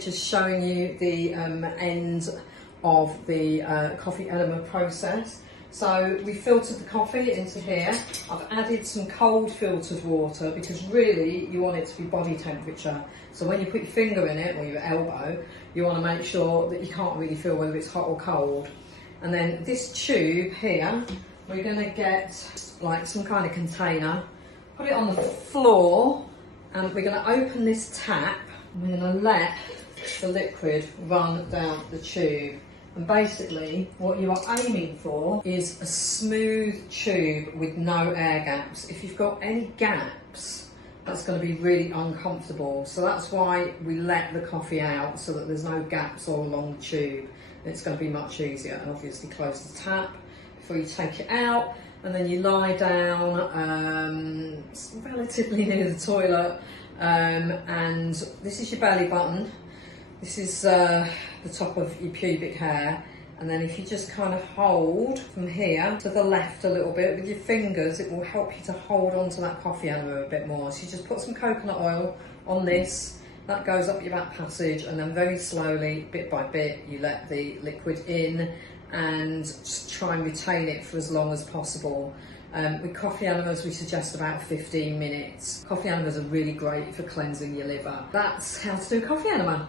Just showing you the end of the coffee enema process. So we filtered the coffee into here. I've added some cold filtered water because really you want it to be body temperature. So when you put your finger in it or your elbow, you want to make sure that you can't really feel whether it's hot or cold. And then this tube here, we're going to get like some kind of container, put it on the floor, and we're going to open this tap. We're going to let the liquid run down the tube. And basically what you are aiming for is a smooth tube with no air gaps. If you've got any gaps, that's going to be really uncomfortable. So that's why we let the coffee out, so that there's no gaps all along the tube. It's going to be much easier. And obviously close the tap before you take it out, and then you lie down relatively near the toilet, and this is your belly button. This is the top of your pubic hair, and then if you just kind of hold from here to the left a little bit with your fingers, it will help you to hold onto that coffee enema a bit more. So you just put some coconut oil on this, that goes up your back passage, and then very slowly, bit by bit, you let the liquid in and just try and retain it for as long as possible. With coffee enemas, we suggest about 15 minutes. Coffee enemas are really great for cleansing your liver. That's how to do a coffee enema.